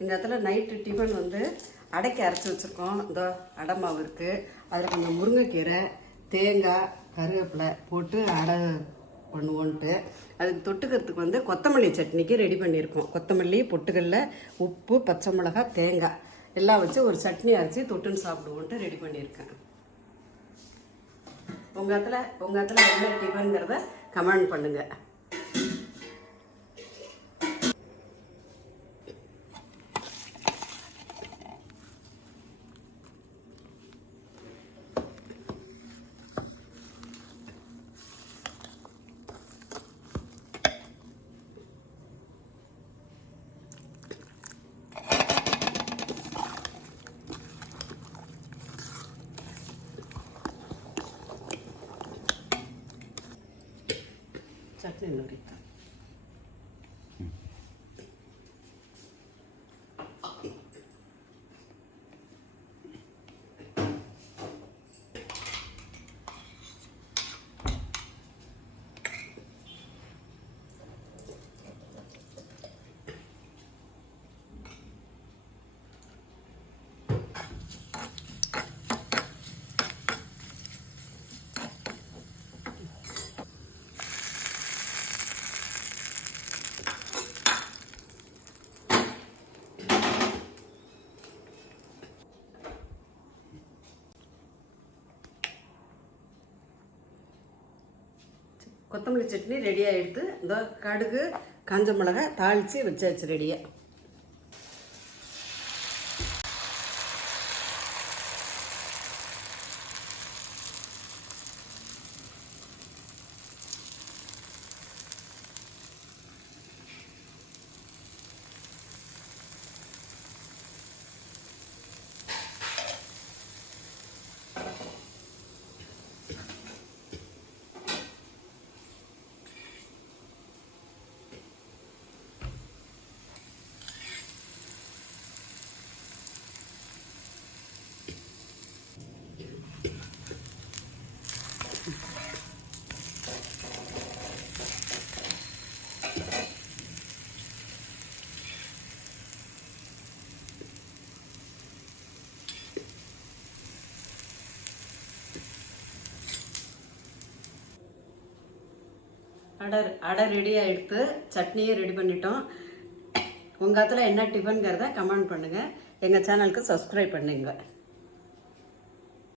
இந்த இடத்துல night tiffin வந்து அடைக்கு அரைச்சி வச்சுருக்கோம். இந்த அடை மாவு இருக்குது அதில் கொஞ்சம் முருங்கைக்கீரை தேங்காய் கருவேப்பிலை போட்டு அடை பண்ணுவோன்ட்டு. அதுக்கு தொட்டுக்கிறதுக்கு வந்து கொத்தமல்லி சட்னிக்கு ரெடி பண்ணியிருக்கோம். கொத்தமல்லி பொட்டுக்கல்ல உப்பு பச்சை மிளகாய் தேங்காய் எல்லாம் வச்சு ஒரு சட்னி அரைச்சி தொட்டுன்னு சாப்பிடுவோன்ட்டு ரெடி பண்ணியிருக்கேன். உங்கள் இடத்துல உங்கள் இடத்துல என்ன டிஃபனுங்கிறத கமெண்ட் பண்ணுங்கள் சட்னி நூறி கொத்தமல்லி சட்னி ரெடியாக எடுத்து இந்த கடுகு காஞ்ச மிளகாய் தாளித்து வச்சாச்சு ரெடியாக அடை அடை ரெடி ஆகிடுத்து சட்னியும் ரெடி பண்ணிட்டோம். உங்கள் இடத்துல என்ன டிஃபனுங்கிறத கமெண்ட் பண்ணுங்கள் எங்கள் சேனலுக்கு சப்ஸ்கிரைப் பண்ணுங்க.